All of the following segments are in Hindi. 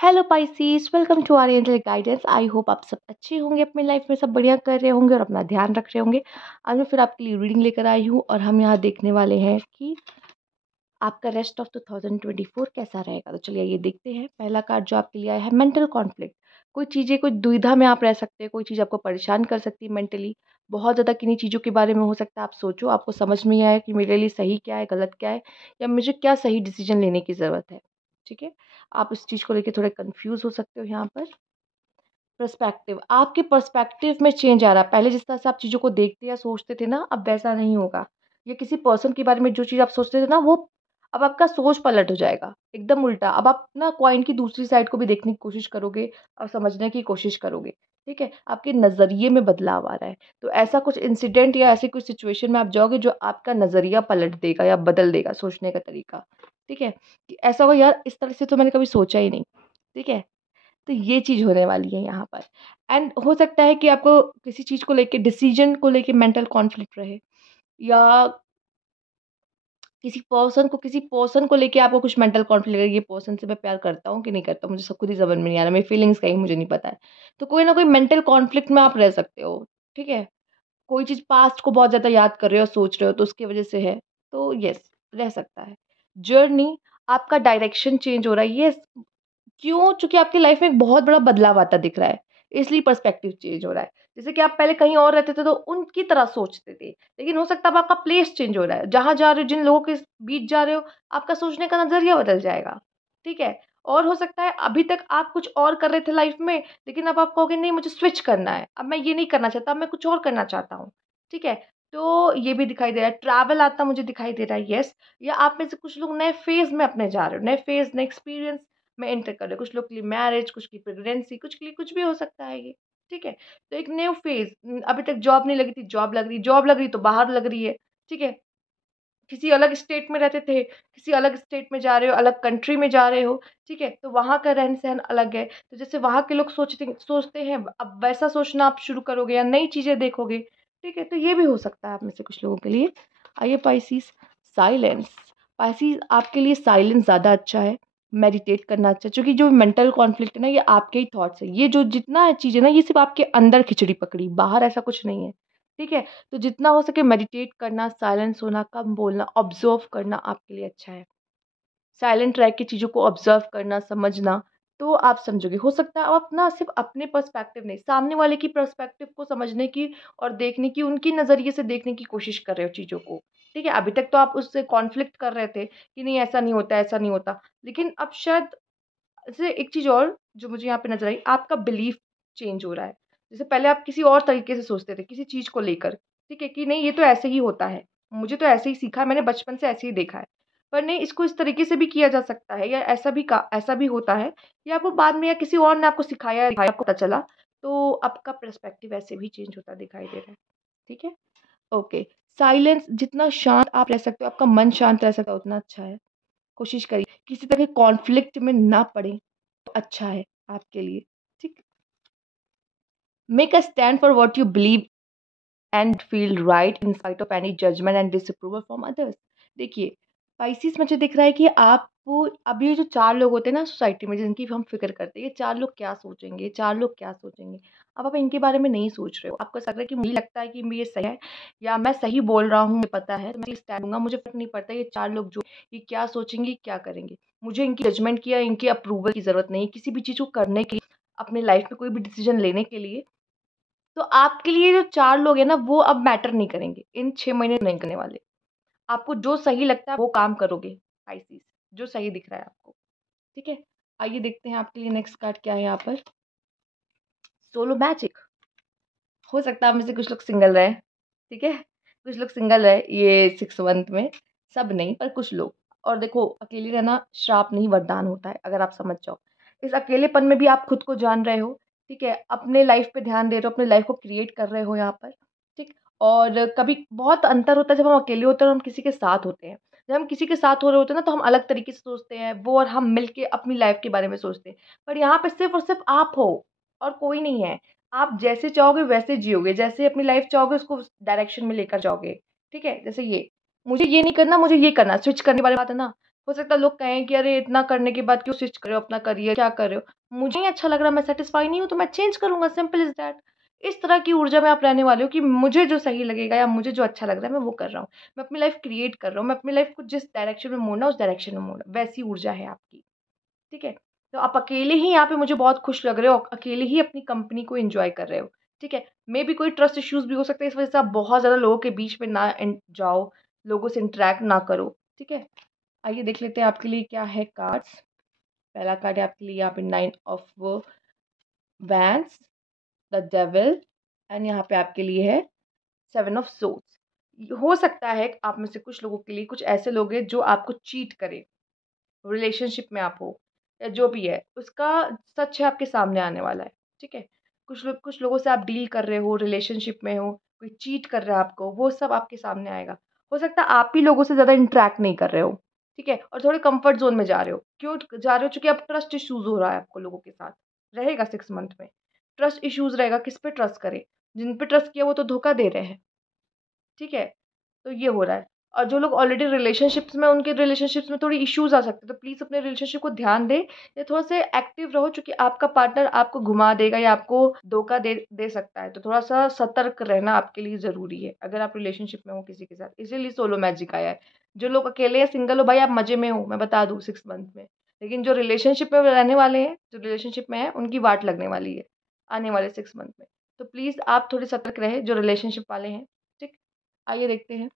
Hello Pisces, welcome to our angel guidance. I hope आप सब अच्छे होंगे, अपनी लाइफ में सब बढ़िया कर रहे होंगे और अपना ध्यान रख रहे होंगे। आज मैं फिर आपके लिए रीडिंग लेकर आई हूँ और हम यहाँ देखने वाले हैं कि आपका रेस्ट ऑफ 2024 कैसा रहेगा। तो चलिए ये देखते हैं। पहला कार्ड जो आपके लिए आया है, मेंटल कॉन्फ्लिक्ट। कोई चीज़ें, कोई दुविधा में आप रह सकते हैं, कोई चीज़ आपको परेशान कर सकती है मेंटली। बहुत ज़्यादा किन्हीं चीज़ों के बारे में हो सकता है आप सोचो, आपको समझ में नहीं आया कि मेरे लिए सही क्या है, गलत क्या है, या मुझे क्या सही डिसीजन लेने की ज़रूरत है। ठीक है, आप इस चीज़ को लेके थोड़े कंफ्यूज हो सकते हो यहाँ पर। पर्सपेक्टिव, आपके पर्सपेक्टिव में चेंज आ रहा है। पहले जिस तरह से आप चीज़ों को देखते या सोचते थे ना, अब वैसा नहीं होगा। या किसी पर्सन के बारे में जो चीज़ आप सोचते थे ना, वो अब आपका सोच पलट हो जाएगा, एकदम उल्टा। अब आप ना कॉइन की दूसरी साइड को भी देखने की कोशिश करोगे और समझने की कोशिश करोगे। ठीक है, आपके नज़रिए में बदलाव आ रहा है। तो ऐसा कुछ इंसिडेंट या ऐसी कुछ सिचुएशन में आप जाओगे जो आपका नज़रिया पलट देगा या बदल देगा सोचने का तरीका। ठीक है, कि ऐसा होगा, यार इस तरह से तो मैंने कभी सोचा ही नहीं। ठीक है, तो ये चीज़ होने वाली है यहाँ पर। एंड हो सकता है कि आपको किसी चीज़ को लेके, डिसीजन को लेके मेंटल कॉन्फ्लिक्ट रहे, या किसी पर्सन को लेके आपको कुछ मेंटल कॉन्फ्लिक्ट है। ये पर्सन से मैं प्यार करता हूँ कि नहीं करता हूँ, मुझे सब खुद ही समझ में नहीं आ रहा, मेरी फीलिंग्स कहीं मुझे नहीं पता है। तो कोई ना कोई मेंटल कॉन्फ्लिक्ट में आप रह सकते हो। ठीक है, कोई चीज़ पास्ट को बहुत ज़्यादा याद कर रहे हो, सोच रहे हो, तो उसकी वजह से है। तो यस, रह सकता है। जर्नी, आपका डायरेक्शन चेंज हो रहा है। ये क्यों? चूँकि आपकी लाइफ में एक बहुत बड़ा बदलाव आता दिख रहा है, इसलिए पर्सपेक्टिव चेंज हो रहा है। जैसे कि आप पहले कहीं और रहते थे तो उनकी तरह सोचते थे, लेकिन हो सकता है अब आपका प्लेस चेंज हो रहा है। जहाँ जा रहे हो, जिन लोगों के बीच जा रहे हो, आपका सोचने का नज़रिया बदल जाएगा। ठीक है? और हो सकता है अभी तक आप कुछ और कर रहे थे लाइफ में, लेकिन अब आप कहोगे नहीं, मुझे स्विच करना है, अब मैं ये नहीं करना चाहता, अब मैं कुछ और करना चाहता हूँ। ठीक है? तो ये भी दिखाई दे रहा है। ट्रैवल आता मुझे दिखाई दे रहा है, येस। या आप में से कुछ लोग नए फ़ेज़ में अपने जा रहे हो, नए फ़ेज़, नए एक्सपीरियंस में एंटर कर रहे हो। कुछ लोग के लिए मैरिज, कुछ की प्रेगनेंसी, कुछ के लिए कुछ भी हो सकता है ये। ठीक है? तो एक न्यू फ़ेज़, अभी तक जॉब नहीं लगी थी, जॉब लग रही, जॉब लग रही तो बाहर लग रही है। ठीक है? किसी अलग स्टेट में रहते थे, किसी अलग स्टेट में जा रहे हो, अलग कंट्री में जा रहे हो। ठीक है? तो वहाँ का रहन-सहन अलग है। तो जैसे वहाँ के लोग सोचते हैं, अब वैसा सोचना आप शुरू करोगे या नई चीज़ें देखोगे। ठीक है? तो ये भी हो सकता है आप में से कुछ लोगों के लिए। आइए पाइसेस, साइलेंस। पाइसेस, आपके लिए साइलेंस ज़्यादा अच्छा है, मेडिटेट करना अच्छा है, क्योंकि जो मेंटल कॉन्फ्लिक्ट है ना, ये आपके ही थॉट्स है। ये जो जितना चीज़ है ना, ये सिर्फ़ आपके अंदर खिचड़ी पकड़ी, बाहर ऐसा कुछ नहीं है। ठीक है? तो जितना हो सके मेडिटेट करना, साइलेंस होना, कम बोलना, ऑब्ज़र्व करना आपके लिए अच्छा है। साइलेंट रह के चीज़ों को ऑब्ज़र्व करना, समझना, तो आप समझोगे। हो सकता है आप ना सिर्फ़ अपने पर्सपेक्टिव नहीं, सामने वाले की पर्सपेक्टिव को समझने की और देखने की, उनकी नज़रिए से देखने की कोशिश कर रहे हो चीज़ों को। ठीक है? अभी तक तो आप उससे कॉन्फ्लिक्ट कर रहे थे कि नहीं, ऐसा नहीं होता, ऐसा नहीं होता। लेकिन अब शायद, जैसे एक चीज़ और जो मुझे यहाँ पे नज़र आई, आपका बिलीफ चेंज हो रहा है। जैसे पहले आप किसी और तरीके से सोचते थे, किसी चीज़ को लेकर, ठीक है? कि नहीं, ये तो ऐसे ही होता है, मुझे तो ऐसे ही सीखा है, मैंने बचपन से ऐसे ही देखा है। पर नहीं, इसको इस तरीके से भी किया जा सकता है, या ऐसा भी होता है, या आपको बाद में या किसी और ने आपको सिखाया, आपको पता चला, तो आपका पर्सपेक्टिव ऐसे भी चेंज होता दिखाई दे रहा है। ठीक है? ओके। साइलेंस, जितना शांत आप रह सकते हो, आपका मन शांत रह सकता है, उतना अच्छा है। कोशिश करिए किसी तरह के कॉन्फ्लिक्ट में ना पड़े, तो अच्छा है आपके लिए। ठीक। Make a stand for what you believe and feel right in spite of any judgment and disapproval from others. देखिए, स्पाइसीज, मुझे दिख रहा है कि आप, अब ये जो 4 लोग होते हैं ना सोसाइटी में, जिनकी हम फ़िक्र करते हैं, ये 4 लोग क्या सोचेंगे, 4 लोग क्या सोचेंगे? अब आप इनके बारे में नहीं सोच रहे हो। आपको ऐसा लग रहा है कि मुझे लगता है कि ये सही है, या मैं सही बोल रहा हूँ, मुझे पता है, तो मैं स्टैंड लूँगा, मुझे फ़र्क नहीं पड़ता ये 4 लोग जो, ये क्या सोचेंगे, क्या करेंगे। मुझे इनकी जजमेंट की या इनकी अप्रूवल की ज़रूरत नहीं है, किसी भी चीज़ को करने के लिए, अपनी लाइफ़ में कोई भी डिसीज़न लेने के लिए। तो आपके लिए जो 4 लोग हैं ना, वो अब मैटर नहीं करेंगे, इन 6 महीने नहीं करने वाले। आपको जो सही लगता है वो काम करोगे, स्पाइसीज़, जो सही दिख रहा है आपको। ठीक है? आइए देखते हैं आपके लिए नेक्स्ट कार्ड क्या है यहाँ पर। Solo magic. हो सकता है आप में से कुछ लोग सिंगल रहें, ठीक है? कुछ लोग सिंगल रहे ये 6 मंथ में, सब नहीं पर कुछ लोग। और देखो, अकेले रहना श्राप नहीं, वरदान होता है, अगर आप समझ जाओ। इस अकेलेपन में भी आप खुद को जान रहे हो, ठीक है? अपने लाइफ़ पे ध्यान दे रहे हो, अपनी लाइफ़ को क्रिएट कर रहे हो यहाँ पर, ठीक? और कभी बहुत अंतर होता है जब हम अकेले होते हैं और हम किसी के साथ होते हैं। जब हम किसी के साथ हो रहे होते हैं ना, तो हम अलग तरीके से सोचते हैं, वो और हम मिल के अपनी लाइफ़ के बारे में सोचते हैं। पर यहाँ पे सिर्फ़ और सिर्फ़ आप हो और कोई नहीं है। आप जैसे चाहोगे वैसे जियोगे, जैसे अपनी लाइफ़ चाहोगे उसको उस डायरेक्शन में लेकर जाओगे, ठीक है? जैसे ये, मुझे ये नहीं करना, मुझे ये करना, स्विच करने वाली बात है ना, हो सकता है लोग कहें कि अरे इतना करने के बाद क्यों स्विच कर रहे हो अपना करियर, क्या कर रहे हो? मुझे नहीं अच्छा लग रहा, मैं सैटिस्फाई नहीं हूँ तो मैं चेंज करूँगा, सिंपल इज़ दैट। इस तरह की ऊर्जा में आप रहने वाले हो कि मुझे जो सही लगेगा या मुझे जो अच्छा लग रहा है मैं वो कर रहा हूँ। मैं अपनी लाइफ़ क्रिएट कर रहा हूँ, मैं अपनी लाइफ़ को जिस डायरेक्शन में मोड़ना है उस डायरेक्शन में मोड़ना, वैसी ऊर्जा है आपकी, ठीक है? तो आप अकेले ही यहाँ पे मुझे बहुत खुश लग रहे हो, अकेले ही अपनी कंपनी को एन्जॉय कर रहे हो, ठीक है? मेबी कोई ट्रस्ट इश्यूज़ भी हो सकते हैं, इस वज़ह से आप बहुत ज़्यादा लोगों के बीच में ना जाओ, लोगों से इंटरैक्ट ना करो, ठीक है? आइए देख लेते हैं आपके लिए क्या है कार्ड्स। पहला कार्ड है आपके लिए यहाँ पे 9 of wands, the devil and यहाँ पे आपके लिए है 7 ऑफ सोर्ड्स। हो सकता है आप में से कुछ लोगों के लिए कुछ ऐसे लोग हैं जो आपको चीट करें, रिलेशनशिप में आप हो या जो भी है, उसका सच है आपके सामने आने वाला है, ठीक है? कुछ लोगों से आप डील कर रहे हो, रिलेशनशिप में हो, कोई चीट कर रहा है आपको, वो सब आपके सामने आएगा। हो सकता है आप ही लोगों से ज़्यादा इंटरैक्ट नहीं कर रहे हो, ठीक है? और थोड़े कम्फर्ट ज़ोन में जा रहे हो। क्यों जा रहे हो? चूँकि आप ट्रस्ट इश्यूज़ हो रहा है आपको लोगों के साथ, रहेगा 6 मंथ में। ट्रस्ट इश्यूज़ रहेगा, किस पे ट्रस्ट करें? जिन पे ट्रस्ट किया वो तो धोखा दे रहे हैं, ठीक है? तो ये हो रहा है। और जो लोग ऑलरेडी रिलेशनशिप्स में, उनके रिलेशनशिप्स में थोड़ी इश्यूज़ आ सकते हैं, तो प्लीज़ अपने रिलेशनशिप को ध्यान दें या थोड़ा-सा एक्टिव रहो, चूँकि आपका पार्टनर आपको घुमा देगा या आपको धोखा दे दे सकता है, तो थोड़ा-सा सतर्क रहना आपके लिए ज़रूरी है, अगर आप रिलेशनशिप में हो किसी के साथ। इसीलिए सोलो मैजिक आया है। जो लोग अकेले या सिंगल हो, भाई आप मज़े में हो, मैं बता दूँ 6 मंथ में। लेकिन जो रिलेशनशिप में रहने वाले हैं, जो रिलेशनशिप में हैं, उनकी वाट लगने वाली है, आने वाले 6 मंथ में। तो प्लीज़ आप थोड़े सतर्क रहें, जो रिलेशनशिप वाले हैं, ठीक? आइए देखते हैं।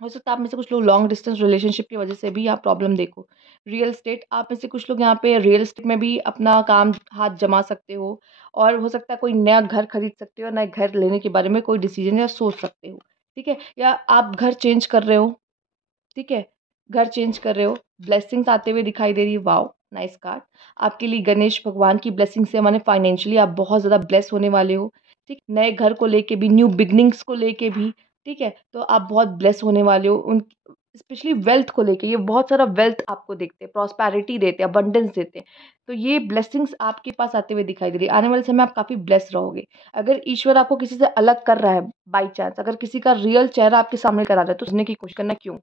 हो सकता है आप में से कुछ लोग लॉन्ग डिस्टेंस रिलेशनशिप की वजह से भी आप प्रॉब्लम देखो। रियल एस्टेट, आप में से कुछ लोग यहाँ पे रियल एस्टेट में भी अपना काम हाथ जमा सकते हो और हो सकता है कोई नया घर खरीद सकते हो, नए घर लेने के बारे में कोई डिसीजन या सोच सकते हो, ठीक है? या आप घर चेंज कर रहे हो, ठीक है? घर चेंज कर रहे हो, ब्लेसिंग्स आते हुए दिखाई दे रही है, वॉव! Nice card. आपके लिए गणेश भगवान की ब्लेसिंग से माने फाइनेंशियली आप बहुत ज़्यादा ब्लेस होने वाले हो, ठीक? नए घर को लेके भी, न्यू बिगिनिंग्स को लेके भी, ठीक है? तो आप बहुत ब्लेस होने वाले हो उन स्पेशली वेल्थ को लेके, ये बहुत सारा वेल्थ आपको देखते हैं, प्रॉस्पेरिटी देते हैं, अबंडेंस देते हैं। तो ये ब्लेसिंग्स आपके पास आते हुए दिखाई दे रही है। आने वाले समय में आप काफ़ी ब्लेस रहोगे। अगर ईश्वर आपको किसी से अलग कर रहा है बाय चांस, अगर किसी का रियल चेहरा आपके सामने करा रहा है, तो समझने की कोशिश करना क्यों?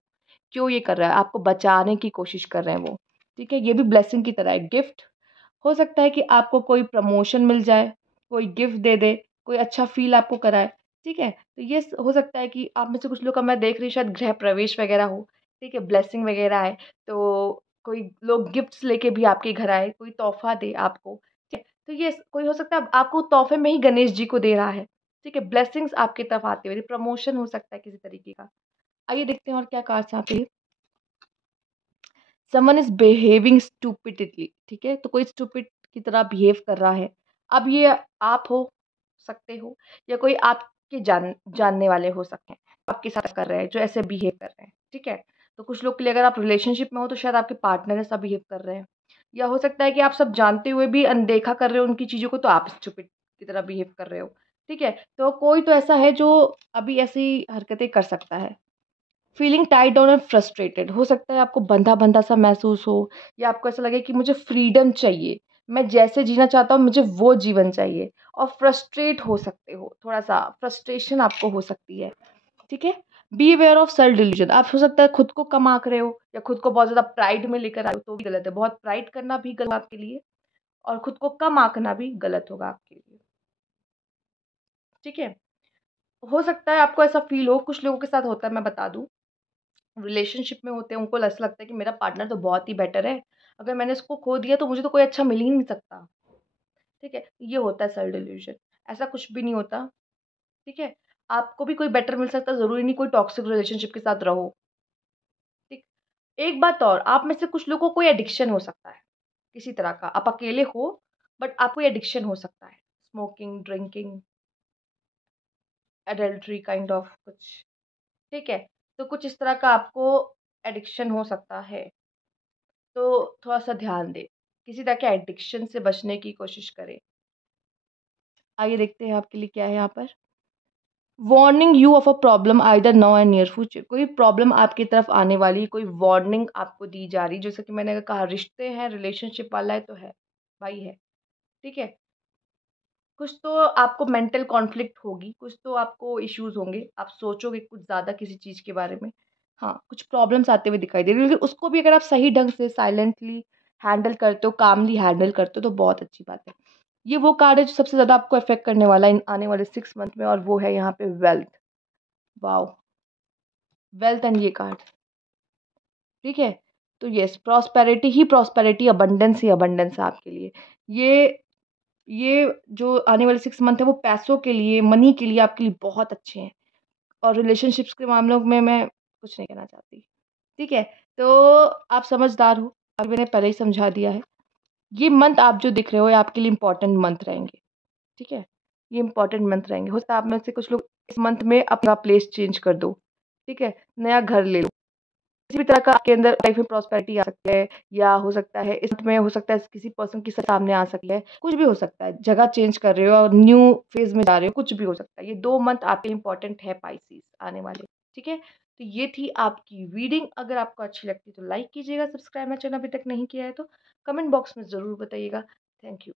क्यों ये कर रहा है? आपको बचाने की कोशिश कर रहे हैं वो, ठीक है? ये भी ब्लेसिंग की तरह है। गिफ्ट, हो सकता है कि आपको कोई प्रमोशन मिल जाए, कोई गिफ्ट दे दे, कोई अच्छा फ़ील आपको कराए, ठीक है? तो ये हो सकता है कि आप में से कुछ लोग का मैं देख रही हूँ शायद गृह प्रवेश वगैरह हो, ठीक है? ब्लेसिंग वगैरह है, तो कोई लोग गिफ्ट्स लेके भी आपके घर आए, कोई तोहफ़ा दे आपको, ठीक है? तो ये कोई हो सकता है आपको तोहफ़े में ही गणेश जी को दे रहा है, ठीक है? ब्लेसिंग्स आपकी तरफ आती हुई, प्रमोशन हो सकता है किसी तरीके का। आइए देखते हैं और क्या कार्ड्स यहाँ पे समवन इज़ बिहेविंग स्टूपिडली, ठीक है? तो कोई स्टूपिड की तरह बिहेव कर रहा है। अब ये आप हो सकते हो या कोई आपके जानने वाले हो सकते हैं, आपके साथ कर रहे हैं, जो ऐसे बिहेव कर रहे हैं, ठीक है? तो कुछ लोग के लिए अगर आप रिलेशनशिप में हो तो शायद आपके पार्टनर ऐसा बिहेव कर रहे हैं या हो सकता है कि आप सब जानते हुए भी अनदेखा कर रहे हो उनकी चीज़ों को, तो आप स्टूपिड की तरह बिहेव कर रहे हो, ठीक है? तो कोई तो ऐसा है जो अभी ऐसी हरकतें कर सकता है। Feeling tied down and frustrated, हो सकता है आपको बंधा-बंधा सा महसूस हो या आपको ऐसा लगे कि मुझे फ्रीडम चाहिए, मैं जैसे जीना चाहता हूँ मुझे वो जीवन चाहिए और फ्रस्ट्रेट हो सकते हो, थोड़ा-सा फ्रस्ट्रेशन आपको हो सकती है, ठीक है? Be aware of self delusion, आप हो सकता है खुद को कम आँक रहे हो या खुद को बहुत ज़्यादा प्राइड में लेकर आए हो, तो भी गलत है। बहुत प्राइड करना भी गलत आपके लिए और खुद को कम आँकना भी गलत होगा आपके लिए, ठीक है? हो सकता है आपको ऐसा फ़ील हो, कुछ लोगों के साथ होता है, मैं बता दूँ। रिलेशनशिप में होते हैं उनको ऐसा लगता है कि मेरा पार्टनर तो बहुत ही बेटर है, अगर मैंने इसको खो दिया तो मुझे तो कोई अच्छा मिल ही नहीं सकता, ठीक है? ये होता है सेल्फ डिल्यूज़न, ऐसा कुछ भी नहीं होता, ठीक है? आपको भी कोई बेटर मिल सकता है, ज़रूरी नहीं कोई टॉक्सिक रिलेशनशिप के साथ रहो, ठीक? एक बात और, आप में से कुछ लोगों को कोई एडिक्शन हो सकता है, किसी तरह का, आप अकेले हो बट आपको ये एडिक्शन हो सकता है, smoking, drinking, adultery kind of कुछ, ठीक है? तो कुछ इस तरह का आपको एडिक्शन हो सकता है। तो थोड़ा-सा ध्यान दें। किसी तरह के एडिक्शन से बचने की कोशिश करें। आइए देखते हैं आपके लिए क्या है यहाँ पर। Warning you of a problem either now and near future, कोई प्रॉब्लम आपकी तरफ आने वाली, कोई वार्निंग आपको दी जा रही, जैसे कि मैंने कहा रिश्ते हैं, रिलेशनशिप वाला है तो है, भाई है, ठीक है? कुछ तो आपको मेंटल कॉन्फ्लिक्ट होगी, कुछ तो आपको इश्यूज़ होंगे, आप सोचोगे कुछ ज़्यादा किसी चीज़ के बारे में, हाँ, कुछ प्रॉब्लम्स आते हुए दिखाई दे रही है, लेकिन उसको भी अगर आप सही ढंग से साइलेंटली हैंडल करते हो, कामली हैंडल करते हो तो बहुत अच्छी बात है। ये वो कार्ड है जो सबसे ज़्यादा आपको अफ़ेक्ट करने वाला है इन आने वाले 6 मंथ में, और वो है यहाँ पे वेल्थ। वॉव! वेल्थ एंड ये कार्ड, ठीक है? तो येस, प्रॉस्पेरिटी ही प्रॉस्पेरिटी, अबंडेंस ही अबंडेंस है आपके लिए। ये ये जो आने वाले 6 मंथ है वो पैसों के लिए, मनी के लिए आपके लिए बहुत अच्छे हैं, और रिलेशनशिप्स के मामलों में मैं कुछ नहीं कहना चाहती। ठीक है? तो आप समझदार हो, और मैंने पहले ही समझा दिया है। ये मंथ आप जो देख रहे हो ये आपके लिए इम्पोर्टेंट मंथ रहेंगे, ठीक है? ये इम्पोर्टेंट मंथ रहेंगे। हो सकता है आप में से कुछ लोग इस मंथ में अपना प्लेस चेंज कर दो, ठीक है? नया घर ले लो। किसी भी तरह का आपके अंदर लाइफ में प्रॉस्पेरिटी आ सकती है, या हो सकता है इस मंथ में हो सकता है किसी पर्सन की सामने आ सकती है, कुछ भी हो सकता है। जगह चेंज कर रहे हो और न्यू फेज़ में जा रहे हो, कुछ भी हो सकता है। ये 2 मंथ आपके इम्पोर्टेंट है पाइसेस आने वाले, ठीक है? तो ये थी आपकी रीडिंग। अगर आपको अच्छी लगती है तो लाइक कीजिएगा, सब्सक्राइब मेरा चैनल अभी तक नहीं किया है तो, कमेंट बॉक्स में ज़रूर बताइएगा। Thank you.